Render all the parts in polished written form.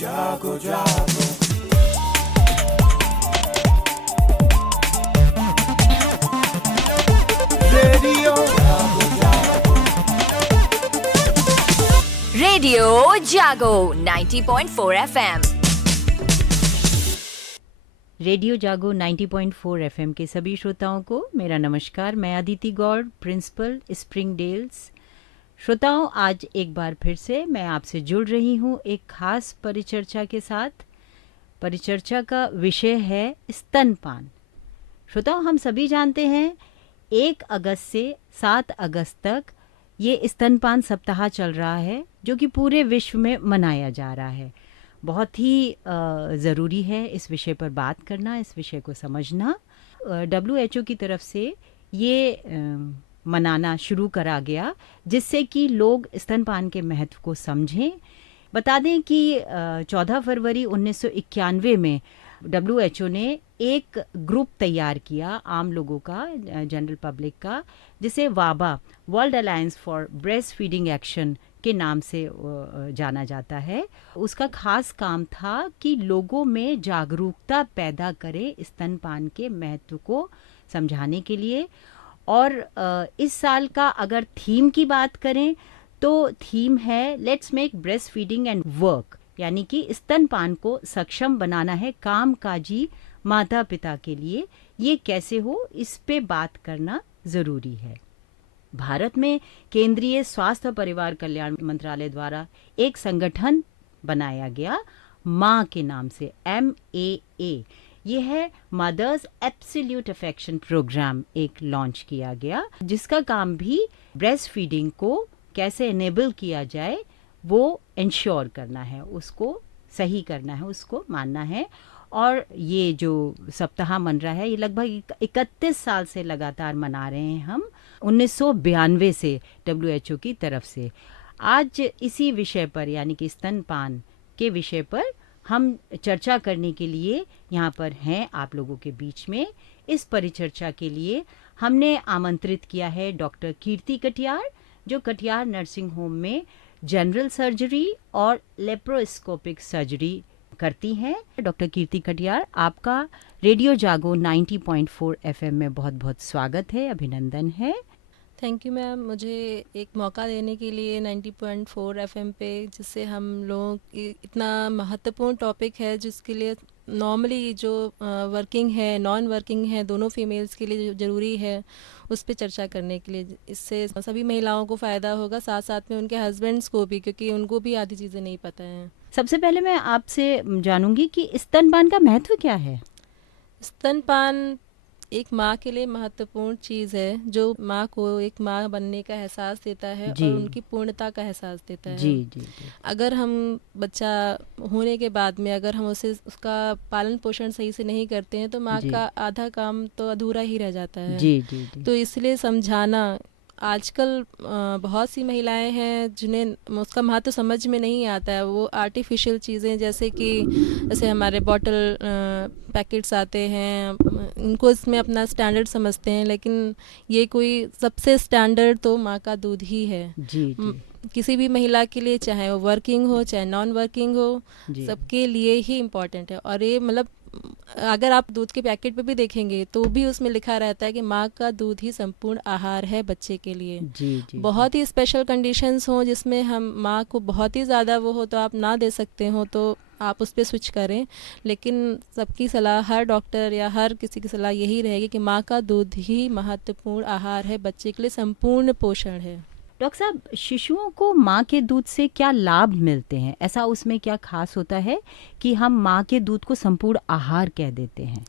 जागो जागो रेडियो जागो जागो रेडियो जागो 90.4 एफएम। रेडियो जागो 90.4 एफएम के सभी श्रोताओं को मेरा नमस्कार। मैं अदिति गौड़, प्रिंसिपल स्प्रिंगडेल्स। श्रोताओं, आज एक बार फिर से मैं आपसे जुड़ रही हूँ एक खास परिचर्चा के साथ। परिचर्चा का विषय है स्तनपान। श्रोताओं, हम सभी जानते हैं 1 अगस्त से 7 अगस्त तक ये स्तनपान सप्ताह चल रहा है, जो कि पूरे विश्व में मनाया जा रहा है। बहुत ही ज़रूरी है इस विषय पर बात करना, इस विषय को समझना। WHO की तरफ से ये मनाना शुरू करा गया, जिससे कि लोग स्तनपान के महत्व को समझें। बता दें कि 14 फरवरी 1991 में WHO ने एक ग्रुप तैयार किया आम लोगों का, जनरल पब्लिक का, जिसे वाबा, world alliance for breastfeeding action के नाम से जाना जाता है। उसका खास काम था कि लोगों में जागरूकता पैदा करे स्तनपान के महत्व को समझाने के लिए। और इस साल का अगर थीम की बात करें तो थीम है let's make breast feeding and work, यानी कि स्तनपान को सक्षम बनाना है कामकाजी माता पिता के लिए। ये कैसे हो, इस पे बात करना ज़रूरी है। भारत में केंद्रीय स्वास्थ्य और परिवार कल्याण मंत्रालय द्वारा एक संगठन बनाया गया माँ के नाम से, MAA। ये है मदर्स एब्सोल्यूट अफेक्शन प्रोग्राम, एक लॉन्च किया गया, जिसका काम भी ब्रेस्ट फीडिंग को कैसे इनेबल किया जाए वो इंश्योर करना है, उसको सही करना है, उसको मानना है। और ये जो सप्ताह मन रहा है, ये लगभग 31 साल से लगातार मना रहे हैं हम, 1992 से WHO की तरफ से। आज इसी विषय पर, यानी कि स्तनपान के विषय पर हम चर्चा करने के लिए यहाँ पर हैं आप लोगों के बीच में। इस परिचर्चा के लिए हमने आमंत्रित किया है डॉक्टर कीर्ति कटियार, जो कटियार नर्सिंग होम में जनरल सर्जरी और लेप्रोस्कोपिक सर्जरी करती हैं। डॉक्टर कीर्ति कटियार, आपका रेडियो जागो 90.4 एफएम में बहुत बहुत स्वागत है, अभिनंदन है। थैंक यू मैम, मुझे एक मौका देने के लिए 90.4 एफएम पे, जिससे हम लोगों की इतना महत्वपूर्ण टॉपिक है, जिसके लिए नॉर्मली जो वर्किंग है, नॉन वर्किंग है, दोनों फीमेल्स के लिए जो ज़रूरी है, उस पर चर्चा करने के लिए। इससे सभी महिलाओं को फ़ायदा होगा, साथ साथ में उनके हस्बैंड्स को भी, क्योंकि उनको भी आधी चीज़ें नहीं पता हैं। सबसे पहले मैं आपसे जानूंगी कि स्तनपान का महत्व क्या है। स्तनपान एक माँ के लिए महत्वपूर्ण चीज़ है, जो माँ को एक माँ बनने का एहसास देता है और उनकी पूर्णता का एहसास देता है। जी। अगर हम बच्चा होने के बाद में अगर हम उसका पालन पोषण सही से नहीं करते हैं तो माँ का आधा काम तो अधूरा ही रह जाता है। जी। तो इसलिए समझाना, आजकल बहुत सी महिलाएं हैं जिन्हें उसका महत्व समझ में नहीं आता है। वो आर्टिफिशियल चीज़ें, जैसे हमारे बॉटल पैकेट्स आते हैं, इनको इसमें अपना स्टैंडर्ड समझते हैं, लेकिन ये कोई सबसे स्टैंडर्ड तो माँ का दूध ही है। जी। किसी भी महिला के लिए, चाहे वो वर्किंग हो चाहे नॉन वर्किंग हो, सबके लिए ही इम्पॉर्टेंट है। और ये मतलब अगर आप दूध के पैकेट पे भी देखेंगे तो भी उसमें लिखा रहता है कि माँ का दूध ही संपूर्ण आहार है बच्चे के लिए। जी। बहुत ही स्पेशल कंडीशंस हो जिसमें हम माँ को बहुत ही ज़्यादा वो हो तो आप ना दे सकते हो, तो आप उस पर स्विच करें। लेकिन सबकी सलाह, हर डॉक्टर या हर किसी की सलाह यही रहेगी कि माँ का दूध ही महत्वपूर्ण आहार है, बच्चे के लिए संपूर्ण पोषण है। डॉक्टर साहब, शिशुओं को माँ के दूध से क्या लाभ मिलते हैं? ऐसा उसमें क्या खास होता है कि हम माँ के दूध को संपूर्ण आहार कह देते हैं?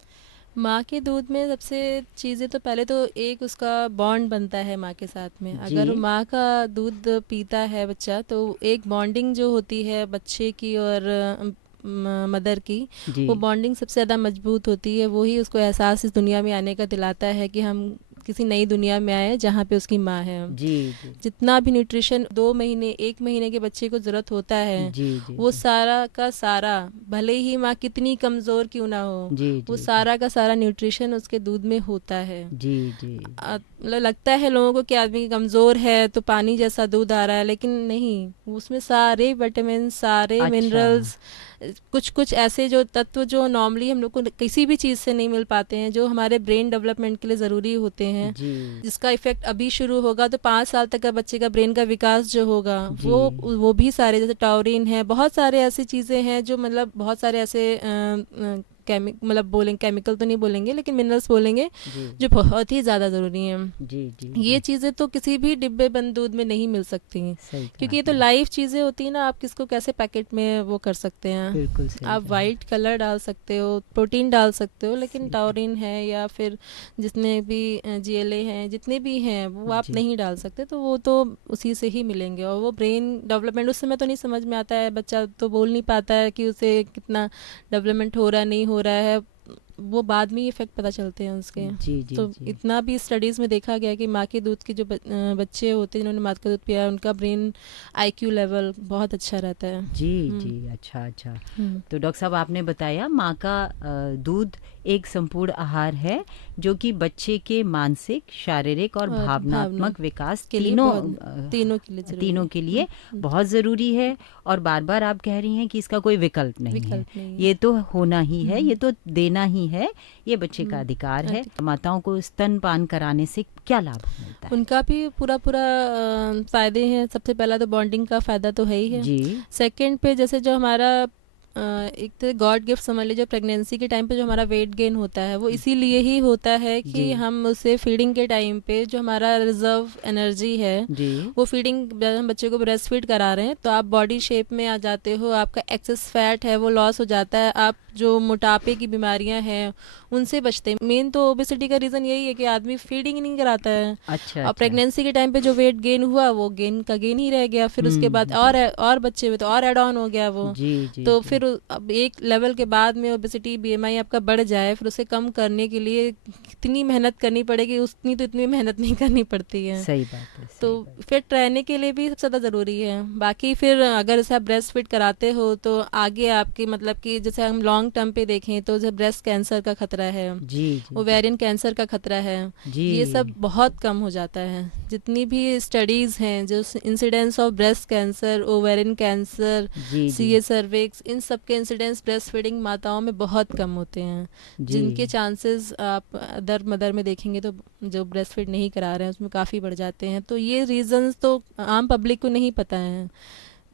माँ के दूध में सबसे चीज़ें तो पहले तो एक उसका बॉन्ड बनता है माँ के साथ में। अगर माँ का दूध पीता है बच्चा तो एक बॉन्डिंग जो होती है बच्चे की और मदर की, वो बॉन्डिंग सबसे ज़्यादा मजबूत होती है। वही उसको एहसास इस दुनिया में आने का दिलाता है कि हम किसी नई दुनिया में आया है जहाँ पे उसकी माँ है। जी जी जितना भी न्यूट्रिशन 2 महीने 1 महीने के बच्चे को ज़रूरत होता है, जी जी वो जी सारा का सारा, भले ही माँ कितनी कमज़ोर क्यों ना हो, जी वो जी सारा का सारा न्यूट्रिशन उसके दूध में होता है। जी जी मतलब लगता है लोगों को कि आदमी कमज़ोर है तो पानी जैसा दूध आ रहा है, लेकिन नहीं, उसमें सारे विटामिन, सारे अच्छा मिनरल्स, कुछ कुछ ऐसे जो तत्व जो नॉर्मली हम लोग को किसी भी चीज़ से नहीं मिल पाते हैं, जो हमारे ब्रेन डेवलपमेंट के लिए ज़रूरी होते हैं, जी जिसका इफेक्ट अभी शुरू होगा तो 5 साल तक का बच्चे का ब्रेन का विकास जो होगा जी वो भी सारे, जैसे टाउरिन है, बहुत सारे ऐसी चीज़ें हैं जो मतलब बहुत सारे ऐसे मतलब बोलेंगे, केमिकल तो नहीं बोलेंगे लेकिन मिनरल्स बोलेंगे, जी जो बहुत ही ज़्यादा ज़रूरी हैं। जी जी ये जी, चीज़ें तो किसी भी डिब्बे बंद दूध में नहीं मिल सकती हैं, सही कहा क्योंकि ये तो आपने। लाइव चीज़ें होती हैं ना, आप किसको कैसे पैकेट में वो कर सकते हैं। बिल्कुल सही आप कहा, वाइट कलर डाल सकते हो, प्रोटीन डाल सकते हो, लेकिन सही कहा। टाउरिन है या फिर जितने भी GLA हैं, जितने भी हैं, वो आप जी नहीं डाल सकते, तो वो तो उसी से ही मिलेंगे। और वो ब्रेन डेवलपमेंट उस समय तो नहीं समझ में आता है, बच्चा तो बोल नहीं पाता है कि उसे कितना डेवलपमेंट हो रहा है, नहीं हो रहा है, वो बाद में ही इफेक्ट पता चलते हैं उसके। जी जी तो जी इतना भी स्टडीज़ में देखा गया कि माँ के दूध के जो बच्चे होते हैं जिन्होंने माँ का दूध पिया है, उनका ब्रेन IQ लेवल बहुत अच्छा रहता है। जी हम्म, जी अच्छा अच्छा। हम्म, तो डॉक्टर साहब आपने बताया माँ का दूध एक संपूर्ण आहार है जो कि बच्चे के मानसिक, शारीरिक और और भावना भावनात्मक विकास के लिए तीनों बहुत, तीनों के लिए ज़रूरी तीनों है। के लिए बहुत ज़रूरी है। और बार बार आप कह रही हैं कि इसका कोई विकल्प नहीं है, विकल्प नहीं है। ये तो होना ही है, ये तो देना ही है, ये बच्चे का हम्म, अधिकार है। माताओं को स्तनपान कराने से क्या लाभ मिलता है? उनका भी पूरा पूरा फ़ायदे हैं। सबसे पहला तो बॉन्डिंग का फ़ायदा तो है ही है। जी सेकंड पे जैसे जो हमारा एक तो गॉड गिफ्ट समझ लीजिए, प्रेगनेंसी के टाइम पे जो हमारा वेट गेन होता है वो इसीलिए ही होता है जी कि हम उसे फीडिंग के टाइम पे जो हमारा रिजर्व एनर्जी है, जी वो फीडिंग, हम बच्चे को ब्रेस्ट फीड करा रहे हैं तो आप बॉडी शेप में आ जाते हो, आपका एक्सेस फैट है वो लॉस हो जाता है, आप जो मोटापे की बीमारियां हैं उनसे बचते हैं। मेन तो ओबेसिटी का रीज़न यही है कि आदमी फीडिंग नहीं कराता है। अच्छा और अच्छा प्रेगनेंसी के टाइम पे जो वेट गेन हुआ वो गेन का गेन ही रह गया, फिर उसके बाद और बच्चे हुए तो और एड ऑन हो गया वो। जी जी तो जी फिर अब एक लेवल के बाद में ओबेसिटी BMI आपका बढ़ जाए, फिर उसे कम करने के लिए कितनी मेहनत करनी पड़ेगी, उतनी तो इतनी मेहनत नहीं करनी पड़ती है। सही बात है, तो सही बात। फिट रहने के लिए भी सबसे ज़्यादा ज़रूरी है। बाकी फिर अगर जैसे आप ब्रेस्ट फिट कराते हो तो आगे आपकी मतलब कि जैसे हम लॉन्ग टर्म पे देखें तो जैसे ब्रेस्ट कैंसर का खतरा है, जी जी ओवेरियन कैंसर का खतरा है, जी ये सब बहुत कम हो जाता है। जितनी भी स्टडीज़ हैं, जो incidence of breast cancer, ovarian cancer, जी जी CA सर्विक्स, इन सब के इंसिडेंस ब्रेस्ट फीडिंग माताओं में बहुत कम होते हैं। जी जिनके चांसेस आप अदर मदर में देखेंगे तो जो ब्रेस्ट फीड नहीं करा रहे हैं उसमें काफ़ी बढ़ जाते हैं। तो ये रीजंस तो आम पब्लिक को नहीं पता है।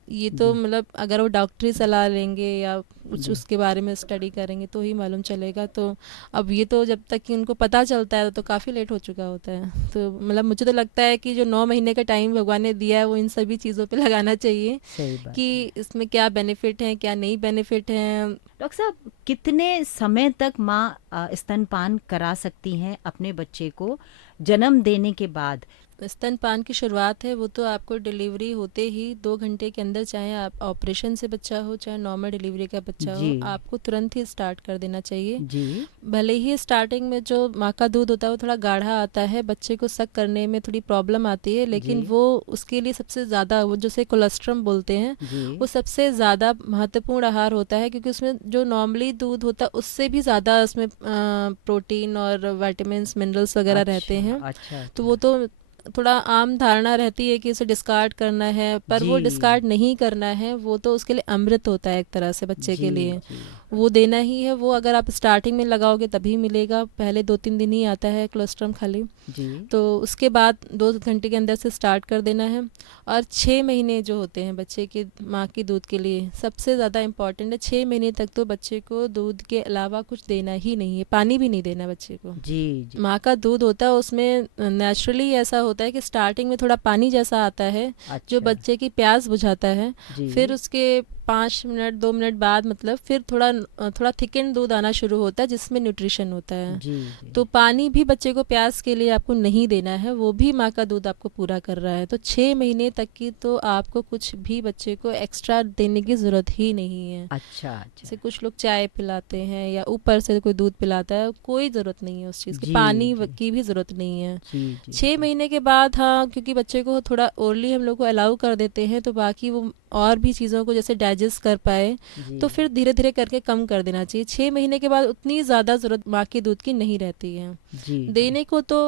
ये तो जी मतलब अगर वो डॉक्टरी सलाह लेंगे या कुछ जी उसके बारे में स्टडी करेंगे तो ही मालूम चलेगा। तो अब ये तो जब तक कि उनको पता चलता है तो काफ़ी लेट हो चुका होता है। तो मतलब मुझे तो लगता है कि जो 9 महीने का टाइम भगवान ने दिया है वो इन सभी चीज़ों पे लगाना चाहिए सही बात कि है। इसमें क्या बेनिफिट हैं, क्या नहीं बेनिफिट हैं। डॉक्टर साहब कितने समय तक माँ स्तनपान करा सकती हैं अपने बच्चे को जन्म देने के बाद? स्तनपान की शुरुआत है वो तो आपको डिलीवरी होते ही 2 घंटे के अंदर, चाहे आप ऑपरेशन से बच्चा हो चाहे नॉर्मल डिलीवरी का बच्चा हो, जी आपको तुरंत ही स्टार्ट कर देना चाहिए। जी भले ही स्टार्टिंग में जो माँ का दूध होता है वो थोड़ा गाढ़ा आता है, बच्चे को सक करने में थोड़ी प्रॉब्लम आती है, लेकिन जी वो उसके लिए सबसे ज़्यादा वो जिसे कोलेस्ट्रम बोलते हैं, जी वो सबसे ज़्यादा महत्वपूर्ण आहार होता है, क्योंकि उसमें जो नॉर्मली दूध होता है उससे भी ज़्यादा उसमें प्रोटीन और विटामिन्स, मिनरल्स वगैरह रहते हैं। अच्छा तो वो तो थोड़ा आम धारणा रहती है कि उसे डिस्कार्ड करना है, पर वो जी डिस्कार्ड नहीं करना है, वो तो उसके लिए अमृत होता है एक तरह से बच्चे जी के लिए। जी वो देना ही है। वो अगर आप स्टार्टिंग में लगाओगे तभी मिलेगा, पहले 2-3 दिन ही आता है कोलेस्ट्रम खाली। जी तो उसके बाद 2 घंटे के अंदर से स्टार्ट कर देना है। और 6 महीने जो होते हैं बच्चे के माँ के दूध के लिए सबसे ज़्यादा इम्पॉर्टेंट है। 6 महीने तक तो बच्चे को दूध के अलावा कुछ देना ही नहीं है, पानी भी नहीं देना बच्चे को। जी जी माँ का दूध होता है उसमें नेचुरली ऐसा होता है कि स्टार्टिंग में थोड़ा पानी जैसा आता है जो अच्छा बच्चे की प्यास बुझाता है, जी फिर उसके 5 मिनट 2 मिनट बाद मतलब फिर थोड़ा थोड़ा थिकन दूध आना शुरू होता है जिसमें न्यूट्रिशन होता है। जी, जी। तो पानी भी बच्चे को प्यास के लिए आपको नहीं देना है, वो भी माँ का दूध आपको पूरा कर रहा है। तो 6 महीने तक की तो आपको कुछ भी बच्चे को एक्स्ट्रा देने की ज़रूरत ही नहीं है। अच्छा, जैसे अच्छा। कुछ लोग चाय पिलाते हैं या ऊपर से कोई दूध पिलाता है, कोई ज़रूरत नहीं है उस चीज़ की, जी, पानी जी। की भी ज़रूरत नहीं है। जी, जी, 6 जी। महीने के बाद हाँ, क्योंकि बच्चे को थोड़ा अर्ली हम लोग को अलाउ कर देते हैं, तो बाकी वो और भी चीज़ों को जैसे डाइजेस्ट कर पाए, जी, तो फिर धीरे धीरे करके कम कर देना चाहिए। 6 महीने के बाद उतनी ज़्यादा ज़रूरत माँ के दूध की नहीं रहती है। जी, देने को तो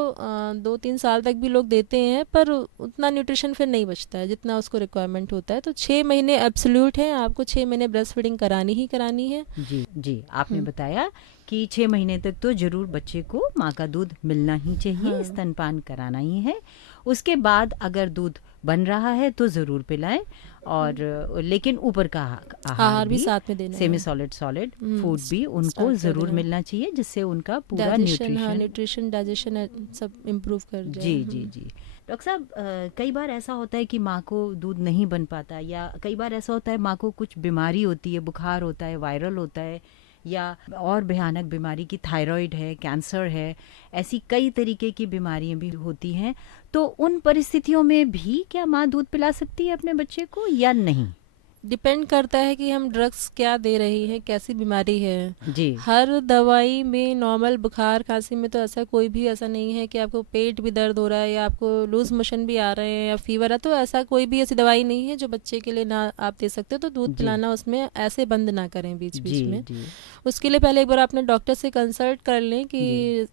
2-3 साल तक भी लोग देते हैं, पर उतना न्यूट्रिशन फिर नहीं बचता है जितना उसको रिक्वायरमेंट होता है। तो 6 महीने एब्सोल्यूट है, आपको 6 महीने ब्रेस्ट फीडिंग करानी ही करानी है। जी, जी। आपने बताया कि 6 महीने तक तो ज़रूर बच्चे को माँ का दूध मिलना ही चाहिए, हाँ। स्तनपान कराना ही है। उसके बाद अगर दूध बन रहा है तो ज़रूर पिलाएं, और लेकिन ऊपर का आहार भी भी साथ में देना सेमी है। सॉलिड फूड भी उनको स्टार्ट कर ज़रूर देना है। मिलना चाहिए, जिससे उनका पूरा डाइजेशन, हाँ, न्यूट्रिशन। न्यूट्रिशन, डाइजेशन सब इम्प्रूव कर जाए। जी, जी, जी। डॉक्टर साहब, कई बार ऐसा होता है कि माँ को दूध नहीं बन पाता, या कई बार ऐसा होता है माँ को कुछ बीमारी होती है, बुखार होता है, वायरल होता है, या और भयानक बीमारी की थायराइड है, कैंसर है, ऐसी कई तरीके की बीमारियां भी होती हैं। तो उन परिस्थितियों में भी क्या माँ दूध पिला सकती है अपने बच्चे को या नहीं? डिपेंड करता है कि हम ड्रग्स क्या दे रही हैं, कैसी बीमारी है। जी। हर दवाई में, नॉर्मल बुखार खांसी में तो ऐसा कोई भी ऐसा नहीं है कि आपको पेट भी दर्द हो रहा है या आपको लूज मोशन भी आ रहे हैं या फीवर है, तो ऐसा कोई भी ऐसी दवाई नहीं है जो बच्चे के लिए ना आप दे सकते हो। तो दूध जी। पिलाना उसमें ऐसे बंद ना करें बीच बीच जी, में। जी, उसके लिए पहले एक बार अपने डॉक्टर से कंसल्ट कर लें जी।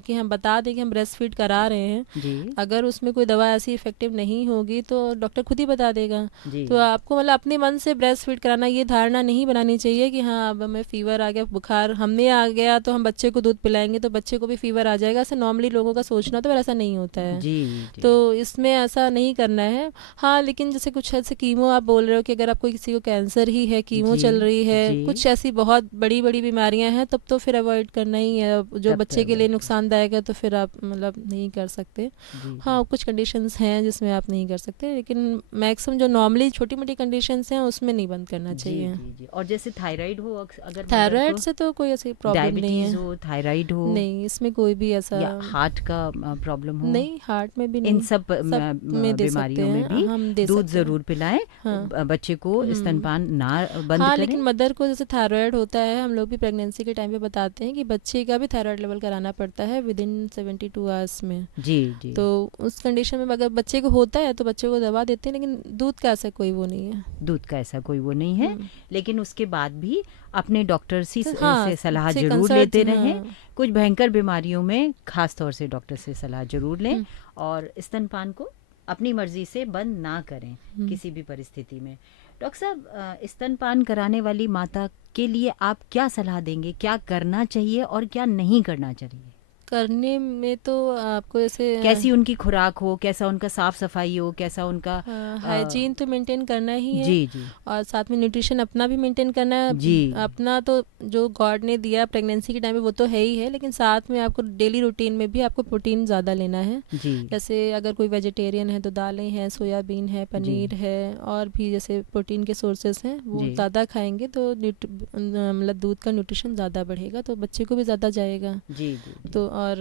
कि हम बता दें कि हम ब्रेस्ट फीड करा रहे हैं। जी, अगर उसमें कोई दवा ऐसी इफेक्टिव नहीं होगी तो डॉक्टर खुद ही बता देगा। जी। तो आपको मतलब अपने मन से ब्रेस्ट फीड कराना, ये धारणा नहीं बनानी चाहिए कि हाँ अब हमें फीवर आ गया, बुखार हमें आ गया तो हम बच्चे को दूध पिलाएंगे तो बच्चे को भी फीवर आ जाएगा। ऐसा नॉर्मली लोगों का सोचना, तो ऐसा नहीं होता है। जी, जी। तो इसमें ऐसा नहीं करना है। हाँ, लेकिन जैसे कुछ ऐसे कीमो आप बोल रहे हो कि अगर आपको किसी को कैंसर ही है, कीमो जी, चल रही है, जी। कुछ ऐसी बहुत बड़ी बड़ी बीमारियां हैं, तब तो फिर अवॉइड करना ही है। जो तब तो बच्चे के लिए avoid नुकसानदायक है तो फिर आप मतलब नहीं कर सकते। जी, हाँ, कुछ कंडीशंस हैं जिसमें आप नहीं कर सकते, लेकिन मैक्सिमम जो नॉर्मली छोटी मोटी कंडीशंस हैं उसमें नहीं बंद करना जी, चाहिए। जी, जी। और जैसे थायराइड हो, अगर मदर थायराइड को से तो कोई ऐसी प्रॉब्लम नहीं डायबिटीज है। हो, थायराइड हो, नहीं, इसमें कोई भी ऐसा या हार्ट का प्रॉब्लम हो, नहीं, हार्ट में भी इन नहीं, सब में दे सकते बीमारियों में हैं, भी हम दे दूध सकते हैं। जरूर पिलाएं। हाँ। बच्चे को स्तनपान ना बंद हाँ, करें। लेकिन मदर को जैसे थायराइड होता है, हम लोग भी प्रेगनेंसी के टाइम पे बताते हैं कि बच्चे का भी थायराइड लेवल कराना पड़ता है विद इन 72 आवर्स में। जी, जी। तो उस कंडीशन में अगर बच्चे को होता है तो बच्चे को दवा देते हैं, लेकिन दूध का ऐसा कोई वो नहीं है। दूध का ऐसा कोई वो नहीं है, लेकिन उसके बाद भी अपने डॉक्टर से सलाह से जरूर consult, लेते रहें। हाँ। कुछ भयंकर बीमारियों में खास तौर से डॉक्टर से सलाह जरूर लें, और स्तनपान को अपनी मर्जी से बंद ना करें किसी भी परिस्थिति में। डॉक्टर साहब, स्तनपान कराने वाली माता के लिए आप क्या सलाह देंगे? क्या करना चाहिए और क्या नहीं करना चाहिए? करने में तो आपको जैसे कैसी उनकी खुराक हो, कैसा उनका साफ सफाई हो, कैसा उनका हाइजीन तो मेंटेन करना ही है। जी, जी। और साथ में न्यूट्रिशन अपना भी मेंटेन करना है। जी। अपना तो जो गॉड ने दिया प्रेगनेंसी के टाइम पे वो तो है ही है, लेकिन साथ में आपको डेली रूटीन में भी आपको प्रोटीन ज़्यादा लेना है। जी। जैसे अगर कोई वेजिटेरियन है तो दालें हैं, सोयाबीन है, पनीर है, और भी जैसे प्रोटीन के सोर्सेज हैं वो ज़्यादा खाएंगे तो मतलब दूध का न्यूट्रिशन ज़्यादा बढ़ेगा, तो बच्चे को भी ज़्यादा जाएगा। जी, जी। तो और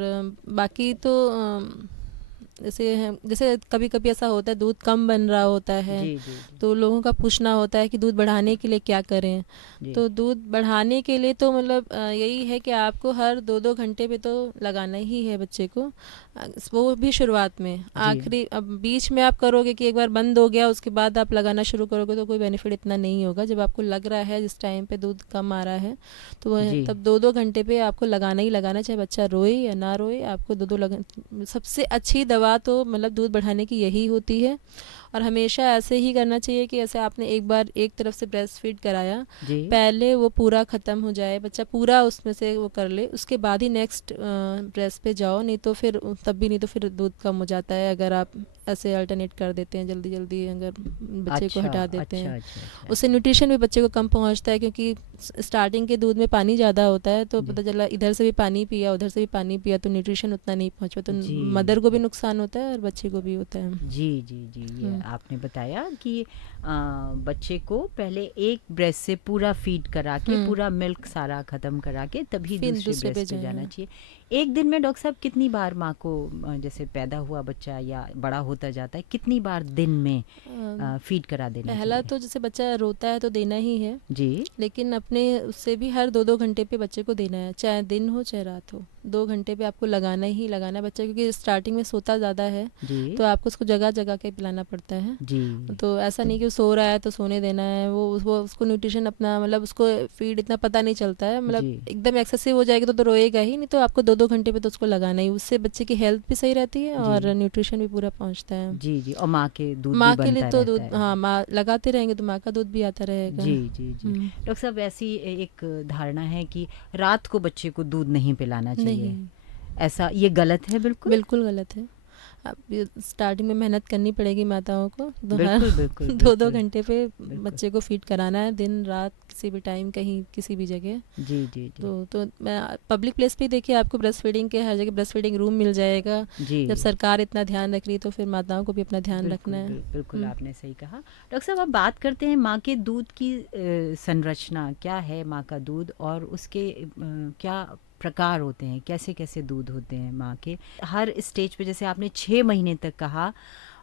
बाकी तो जैसे कभी कभी ऐसा होता है दूध कम बन रहा होता है। जी, जी, जी। तो लोगों का पूछना होता है कि दूध बढ़ाने के लिए क्या करें। तो दूध बढ़ाने के लिए तो मतलब यही है कि आपको हर 2-2 घंटे पे तो लगाना ही है बच्चे को, वो भी शुरुआत में। आखिरी अब बीच में आप करोगे कि एक बार बंद हो गया उसके बाद आप लगाना शुरू करोगे तो कोई बेनिफिट इतना नहीं होगा। जब आपको लग रहा है जिस टाइम पे दूध कम आ रहा है तो तब 2-2 घंटे पे आपको लगाना ही लगाना, चाहे बच्चा रोए या ना रोए, आपको 2-2 सबसे अच्छी दवा तो मतलब दूध बढ़ाने की यही होती है। और हमेशा ऐसे ही करना चाहिए कि ऐसे आपने एक बार एक तरफ से ब्रेस्ट फीड कराया, पहले वो पूरा ख़त्म हो जाए, बच्चा पूरा उसमें से वो कर ले, उसके बाद ही नेक्स्ट ब्रेस्ट पे जाओ। नहीं तो फिर तब भी नहीं तो फिर दूध कम हो जाता है अगर आप ऐसे अल्टरनेट कर देते हैं जल्दी जल्दी, अगर बच्चे को हटा देते हैं। उससे न्यूट्रिशन भी बच्चे को कम पहुंचता है, क्योंकि स्टार्टिंग के दूध में पानी ज़्यादा होता है, तो पता चला इधर से भी पानी पिया उधर से भी पानी पिया तो न्यूट्रिशन उतना नहीं पहुंच पाता, तो मदर को भी नुकसान होता है और बच्चे को भी होता है। जी, जी, जी। आपने बताया कि बच्चे को पहले एक ब्रेस्ट से पूरा फीड करा के पूरा मिल्क सारा खत्म करा के तभी फिर दूसरे दूसरे पे ब्रेस्ट पे जाए, जाना हाँ। चाहिए। एक दिन में डॉक्टर साहब कितनी बार माँ को जैसे पैदा हुआ बच्चा या बड़ा होता जाता है, कितनी बार दिन में फीड करा देना पहला चाहिए? तो जैसे बच्चा रोता है तो देना ही है, जी लेकिन अपने उससे भी हर 2-2 घंटे पे बच्चे को देना है, चाहे दिन हो चाहे रात हो, 2 घंटे पे आपको लगाना ही लगाना है बच्चा, क्योंकि स्टार्टिंग में सोता ज़्यादा है जी तो आपको उसको जगह जगह के पिलाना पड़ता है। जी तो ऐसा नहीं कि वो सो रहा है तो सोने देना है, वो उसको न्यूट्रिशन अपना मतलब उसको फीड इतना पता नहीं चलता है, मतलब जी। एकदम एक्सेसिव हो जाएगी तो रोएगा ही नहीं, तो आपको 2-2 घंटे पे तो उसको लगाना ही, उससे बच्चे की हेल्थ भी सही रहती है और जी न्यूट्रिशन भी पूरा पहुंचता है। जी जी, और माँ के दूध माँ भी के लिए बनता तो रहता दूध, है। हाँ, माँ लगाते रहेंगे तो माँ का दूध भी आता रहेगा। जी जी जी। डॉक्टर साहब ऐसी एक धारणा है कि रात को बच्चे को दूध नहीं पिलाना चाहिए, नहीं, ऐसा ये गलत है? बिल्कुल बिल्कुल गलत है। अब स्टार्टिंग में मेहनत करनी पड़ेगी माताओं को, तो हर बिल्कुल बिल्कुल 2-2 बिल्कुल घंटे पे बिल्कुल। बच्चे को फीड कराना है, दिन रात किसी भी टाइम कहीं किसी भी जगह। जी जी जी तो मैं पब्लिक प्लेस पे देखिए आपको ब्रेस्ट फीडिंग के हर जगह ब्रेस्ट फीडिंग रूम मिल जाएगा। जी। जब सरकार इतना ध्यान रख रही है तो फिर माताओं को भी अपना ध्यान रखना है। बिल्कुल आपने सही कहा। डॉक्टर साहब अब बात करते हैं माँ के दूध की संरचना क्या है, माँ का दूध और उसके क्या प्रकार होते हैं, कैसे कैसे दूध होते हैं माँ के हर स्टेज पे? जैसे आपने 6 महीने तक कहा,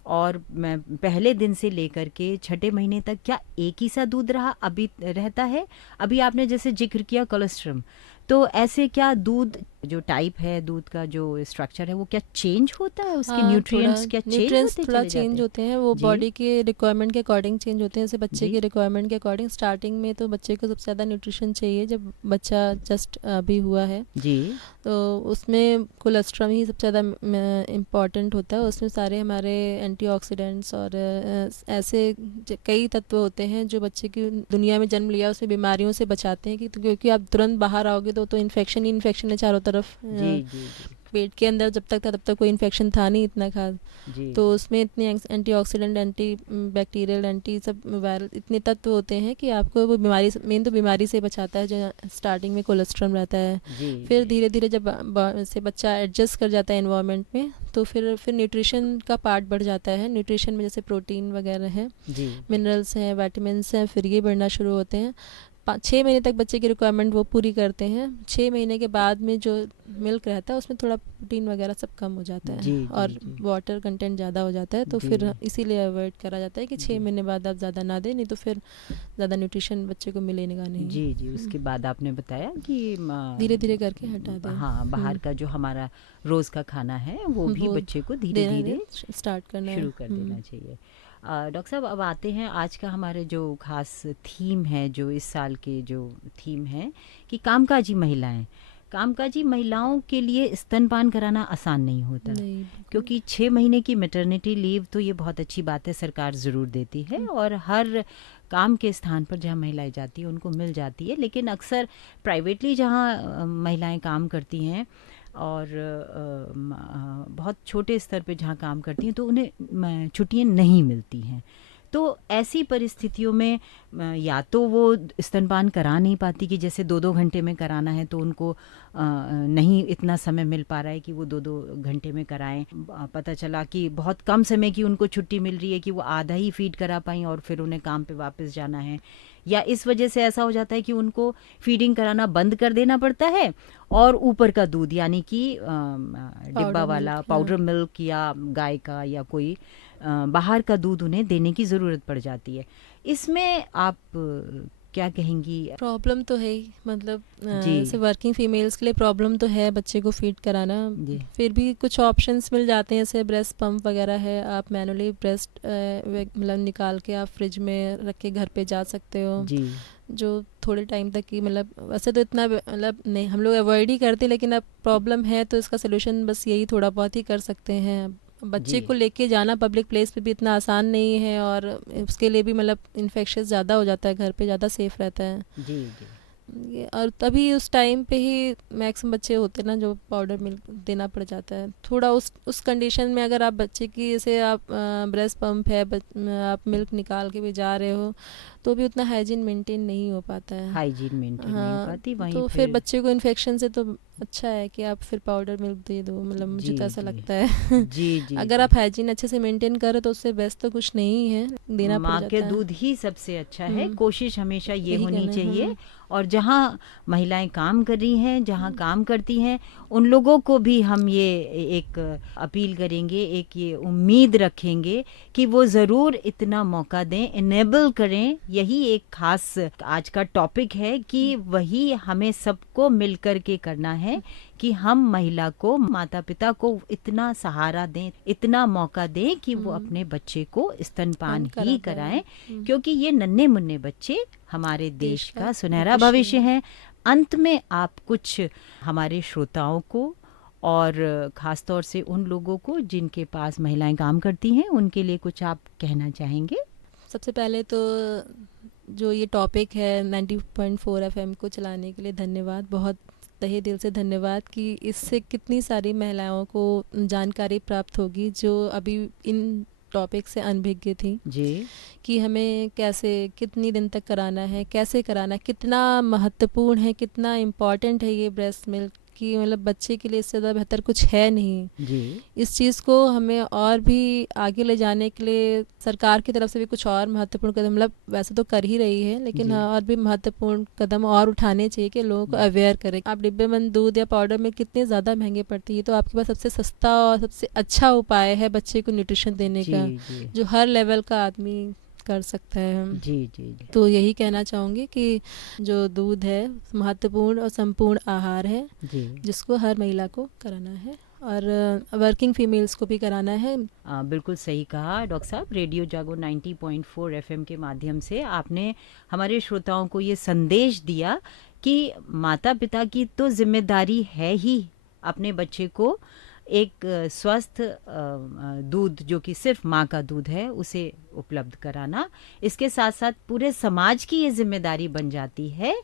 और मैं पहले दिन से लेकर के छठे महीने तक क्या एक ही सा दूध अभी रहता है? अभी आपने जैसे जिक्र किया कोलेस्ट्रम, तो ऐसे क्या दूध जो टाइप है, दूध का जो स्ट्रक्चर है, वो क्या चेंज होता है? उसके हाँ, न्यूट्रिएंट्स थोड़ा क्या चेंज न्यूट्रिएंट्स होते थोड़ा चले जाते चेंज हैं? होते हैं, वो जी बॉडी के रिक्वायरमेंट के अकॉर्डिंग चेंज होते हैं। जैसे बच्चे जी के रिक्वायरमेंट के अकॉर्डिंग स्टार्टिंग में तो बच्चे को सबसे ज़्यादा न्यूट्रिशन चाहिए जब बच्चा जस्ट अभी हुआ है, जी तो उसमें कोलेस्ट्रॉल ही सबसे ज़्यादा इम्पॉर्टेंट होता है। उसमें सारे हमारे एंटीऑक्सीडेंट्स और ऐसे कई तत्व होते हैं जो बच्चे की दुनिया में जन्म लिया उसमें बीमारियों से बचाते हैं, क्योंकि आप तुरंत बाहर आओगे तो इन्फेक्शन ही इन्फेक्शन है चारों तरफ। जी जी जी पेट के अंदर जब तक था तब तक कोई इन्फेक्शन था नहीं इतना खास, जी तो उसमें इतने एंटीऑक्सीडेंट, एंटी बैक्टीरियल, एंटी सब वायरल इतने तत्व होते हैं कि आपको वो बीमारी, मेन तो बीमारी से बचाता है जो स्टार्टिंग में कोलेस्ट्रॉल रहता है। जी फिर जी धीरे धीरे जब से बच्चा एडजस्ट कर जाता है एनवायरनमेंट में तो फिर न्यूट्रिशन का पार्ट बढ़ जाता है। न्यूट्रिशन में जैसे प्रोटीन वगैरह है, जी मिनरल्स हैं, विटामिन्स हैं, फिर ये बढ़ना शुरू होते हैं। 6 महीने तक बच्चे की रिक्वायरमेंट वो पूरी करते हैं। 6 महीने के बाद में जो मिल्क रहता है उसमें थोड़ा प्रोटीन वगैरह सब कम हो जाता है जी जी और जी वाटर कंटेंट ज़्यादा हो जाता है, तो जी फिर इसीलिए अवॉइड करा जाता है कि 6 जी महीने बाद आप ज़्यादा ना दें, नहीं तो फिर ज़्यादा न्यूट्रिशन बच्चे को मिलेगा नहीं। जी जी। उसके बाद आपने बताया कि धीरे धीरे करके हटा दें। हाँ, बाहर का जो हमारा रोज़ का खाना है वो भी वो बच्चे को धीरे धीरे स्टार्ट करना है। शुरू कर देना चाहिए। डॉक्टर साहब अब आते हैं आज का हमारे जो खास थीम है, जो इस साल के जो थीम है कि कामकाजी महिलाएं। कामकाजी महिलाओं के लिए स्तनपान कराना आसान नहीं होता, नहीं, क्योंकि 6 महीने की मैटरनिटी लीव तो ये बहुत अच्छी बात है, सरकार ज़रूर देती है और हर काम के स्थान पर जहाँ महिलाएं जाती हैं उनको मिल जाती है, लेकिन अक्सर प्राइवेटली जहाँ महिलाएं काम करती हैं और बहुत छोटे स्तर पे जहाँ काम करती हैं तो उन्हें छुट्टियाँ नहीं मिलती हैं। तो ऐसी परिस्थितियों में या तो वो स्तनपान करा नहीं पाती कि जैसे 2-2 घंटे में कराना है तो उनको नहीं इतना समय मिल पा रहा है कि वो 2-2 घंटे में कराएं। पता चला कि बहुत कम समय की उनको छुट्टी मिल रही है कि वो आधा ही फीड करा पाएँ और फिर उन्हें काम पे वापस जाना है, या इस वजह से ऐसा हो जाता है कि उनको फीडिंग कराना बंद कर देना पड़ता है और ऊपर का दूध यानी कि डिब्बा वाला पाउडर मिल्क या गाय का या कोई बाहर का दूध उन्हें देने की ज़रूरत पड़ जाती है। इसमें आप क्या कहेंगी? प्रॉब्लम तो है ही, मतलब जी। जैसे वर्किंग फीमेल्स के लिए प्रॉब्लम तो है बच्चे को फीड कराना। जी। फिर भी कुछ ऑप्शंस मिल जाते हैं, जैसे ब्रेस्ट पंप वगैरह है, आप मैनुअली ब्रेस्ट मतलब निकाल के आप फ्रिज में रख के घर पे जा सकते हो जी जो थोड़े टाइम तक की, मतलब वैसे तो इतना मतलब नहीं हम लोग अवॉइड ही करते, लेकिन अब प्रॉब्लम है तो इसका सोल्यूशन बस यही थोड़ा बहुत ही कर सकते हैं। बच्चे जी। को लेके जाना पब्लिक प्लेस पे भी इतना आसान नहीं है और उसके लिए भी मतलब इन्फेक्शन ज़्यादा हो जाता है, घर पे ज़्यादा सेफ रहता है। जी जी और तभी उस टाइम पे ही मैक्सिमम बच्चे होते हैं ना जो पाउडर मिल्क देना पड़ जाता है। थोड़ा उस कंडीशन में अगर आप बच्चे की जैसे आप ब्रेस्ट पंप है, आप मिल्क निकाल के भी जा रहे हो तो भी उतना हाइजीन मेंटेन नहीं हो पाता है। हाइजीन मेंटेन नहीं हो पाती, वहीं तो फिर बच्चे को इन्फेक्शन से तो अच्छा है कि आप फिर पाउडर मिल्क दे दो, मतलब मुझे तो ऐसा लगता है। जी अगर आप हाइजीन अच्छे से मेंटेन करें तो उससे बेस्ट तो कुछ नहीं है, देना पड़ जाता है। माँ के दूध ही सबसे अच्छा है। कोशिश हमेशा ये होनी चाहिए। और जहाँ महिलाएं काम कर रही हैं, जहाँ काम करती हैं, उन लोगों को भी हम ये एक अपील करेंगे, एक ये उम्मीद रखेंगे कि वो ज़रूर इतना मौका दें, इनेबल करें। यही एक खास आज का टॉपिक है कि वही हमें सबको मिलकर के करना है कि हम महिला को, माता पिता को इतना सहारा दें, इतना मौका दें कि वो अपने बच्चे को स्तनपान ही कराएं, क्योंकि ये नन्हे मुन्ने बच्चे हमारे देश का सुनहरा भविष्य है। अंत में आप कुछ हमारे श्रोताओं को और ख़ास तौर से उन लोगों को जिनके पास महिलाएं काम करती हैं, उनके लिए कुछ आप कहना चाहेंगे? सबसे पहले तो जो ये टॉपिक है 90.4 FM को चलाने के लिए धन्यवाद, बहुत तहे दिल से धन्यवाद कि इससे कितनी सारी महिलाओं को जानकारी प्राप्त होगी जो अभी इन टॉपिक से अनभिज्ञ थी जी, कि हमें कैसे, कितनी दिन तक कराना है, कैसे कराना, कितना महत्वपूर्ण है, कितना इम्पॉर्टेंट है ये ब्रेस्ट मिल्क, कि मतलब बच्चे के लिए इससे ज़्यादा बेहतर कुछ है नहीं जी। इस चीज़ को हमें और भी आगे ले जाने के लिए सरकार की तरफ से भी कुछ और महत्वपूर्ण कदम, मतलब वैसे तो कर ही रही है, लेकिन हाँ और भी महत्वपूर्ण कदम और उठाने चाहिए कि लोगों को अवेयर करें। आप डिब्बेबंद दूध या पाउडर में कितने ज़्यादा महंगे पड़ती है, तो आपके पास सबसे सस्ता और सबसे अच्छा उपाय है बच्चे को न्यूट्रिशन देने का, जो हर लेवल का आदमी कर सकता है। जी। तो यही कहना चाहूँगी कि जो दूध है महत्वपूर्ण और संपूर्ण आहार है जी, जिसको हर महिला को कराना है और वर्किंग फीमेल्स को भी कराना है। बिल्कुल सही कहा डॉक्टर साहब। रेडियो जागो 90.4 FM के माध्यम से आपने हमारे श्रोताओं को ये संदेश दिया कि माता पिता की तो जिम्मेदारी है ही अपने बच्चे को एक स्वस्थ दूध, जो कि सिर्फ माँ का दूध है, उसे उपलब्ध कराना। इसके साथ साथ पूरे समाज की ये जिम्मेदारी बन जाती है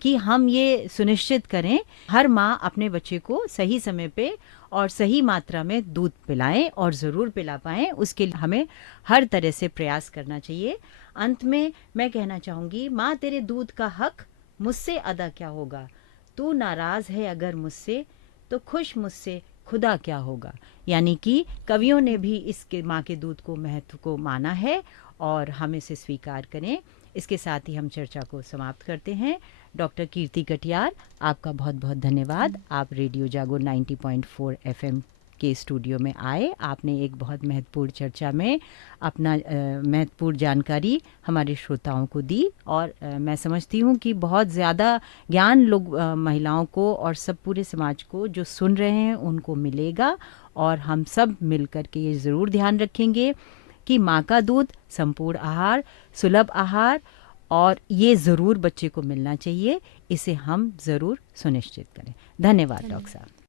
कि हम ये सुनिश्चित करें हर माँ अपने बच्चे को सही समय पे और सही मात्रा में दूध पिलाएं, और ज़रूर पिला पाएं। उसके लिए हमें हर तरह से प्रयास करना चाहिए। अंत में मैं कहना चाहूँगी, माँ तेरे दूध का हक मुझसे अदा क्या होगा, तू नाराज़ है अगर मुझसे तो खुश मुझसे खुदा क्या होगा। यानी कि कवियों ने भी इसके माँ के दूध को महत्व को माना है और हम इसे स्वीकार करें। इसके साथ ही हम चर्चा को समाप्त करते हैं। डॉक्टर कीर्ति कटियार, आपका बहुत बहुत धन्यवाद। आप रेडियो जागो 90.4 FM के स्टूडियो में आए। आपने एक बहुत महत्वपूर्ण चर्चा में अपना महत्वपूर्ण जानकारी हमारे श्रोताओं को दी, और मैं समझती हूँ कि बहुत ज़्यादा ज्ञान लोग महिलाओं को और सब पूरे समाज को जो सुन रहे हैं उनको मिलेगा। और हम सब मिल कर के ये ज़रूर ध्यान रखेंगे कि माँ का दूध संपूर्ण आहार, सुलभ आहार, और ये ज़रूर बच्चे को मिलना चाहिए। इसे हम ज़रूर सुनिश्चित करें। धन्यवाद डॉक्टर साहब।